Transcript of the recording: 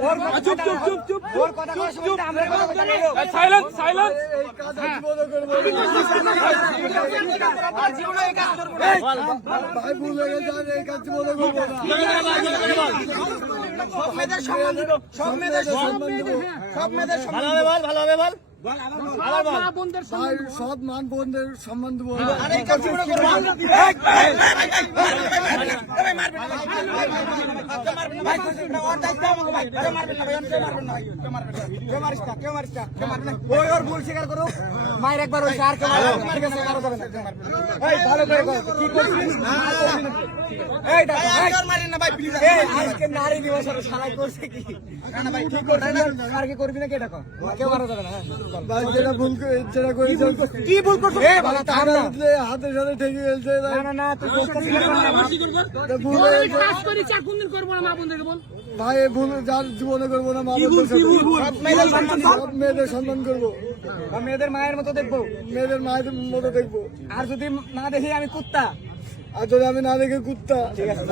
চুপ চুপ চুপ চুপ ওর কথা কওয়ার সময় তো আমরা কথা বলবো। সাইলেন্স সাইলেন্স এই কাজ জীবনে করব আর জীবনে এই কাজ করব না। ভাই ভুল হয়ে গেছে, এই কাজ জীবনে করব না। সব মেয়েদের সম্মান দিব, সব মেয়েদের সম্মান দিব, সব মেয়েদের সম্মান দিব। ভালো হবে বল ভাই সব মান বোনদের সম্মান দিব। আরে এই কাজ জীবনে করব না। ওর ভুল স্বীকার করো, মায়ের একবার ওই আর কেউ ঠিক আছে, কারো যাবে না। এই ভালো করে কর, কি করছিস? এই দাদা এই আজকে নারী দিবসের শালাই করছে কি? না ভাই ঠিক করছিস না, আর কি করবি না কি? এটা কর, কেউ মারা যাবে না। ভাই যেটা ভুল যেটা করেছ, কি ভুল করছিস? এই ভালো তাহলে হাতের সাথে ঠেকে গেছে। না না তুই করছিস না, ভুল হয়ে গেছে। কাজ করি চা কোনদিন করবো না, মা বোনদেরকে বল। ভাই ভুল যার জীবনে করবো না, মা বোনদের সাথে সব মেয়েদের সম্মান করবো, মেয়েদের মায়ের মতো দেখবো, মেয়েদের মায়ের মতো দেখবো। আর যদি না দেখি আমি কুত্তা, আর যদি আমি না দেখি কুত্তা, ঠিক আছে।